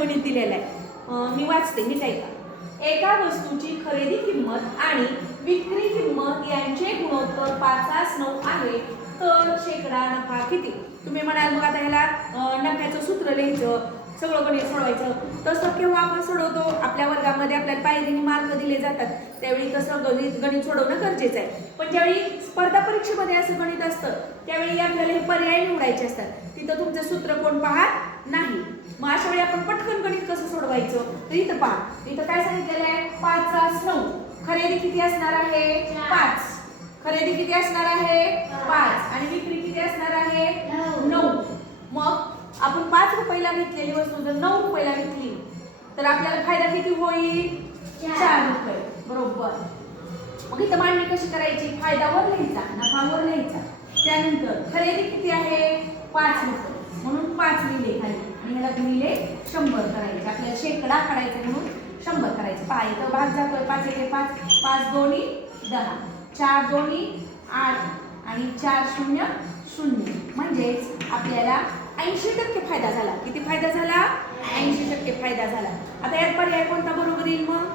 गणित दिलेलं आहे. मी वाचते, नीट ऐका. एका वस्तूची खरेदी किंमत आणि विक्री किंमत यांचे गुणोत्तर 5:9 आहे, तर शेकडा नफा किती? तुम्ही म्हणाल मग आता ह्याला नफ्याचं सूत्र लिहायचं, सगळं गणित सोडवायचं. तसं केव्हा आपण सोडवतो? आपल्या वर्गामध्ये आपल्याला पायरीने मार्क दिले जातात, त्यावेळी तसं गणित सोडवणं गरजेचं आहे. पण ज्यावेळी स्पर्धा परीक्षेमध्ये असं गणित असतं त्यावेळी आपल्याला हे पर्याय निवडायचे असतात, तिथं तुमचं सूत्र कोण पाहत नाही. मग अशा वेळी आपण पटकन गणित कसं सोडवायचं? तर इथं पहा, इथं काय सांगितलेलं आहे? 5:9. खरेदी किती असणार आहे? 5. खरेदी किती असणार आहे? 5. आणि विक्री किती असणार आहे? 9. मग आपण 5 रुपयाला घेतलेली वस्तू जर 9 रुपयाला विकली तर आपल्याला फायदा किती होईल? 4 रुपये. बरोबर. मग इथं मांडणी कशी करायची? फायदावर लिहायचा, नफावर लिहायचा. त्यानंतर खरेदी किती आहे? 5 रुपये, म्हणून 5 लिहिले खाली आणि ह्याला गुणिले 100 करायचे. आपल्याला शेकडा काढायचा म्हणून 100 करायचं. पहा इथं भाग जातोय. 5 1 5, 5 2 10, 4 2 8 आणि 4 0 0. म्हणजेच आपल्याला 80% फायदा झाला. किती फायदा झाला? 80% फायदा झाला. आता यात पर्याय कोणता बरोबर येईल? मग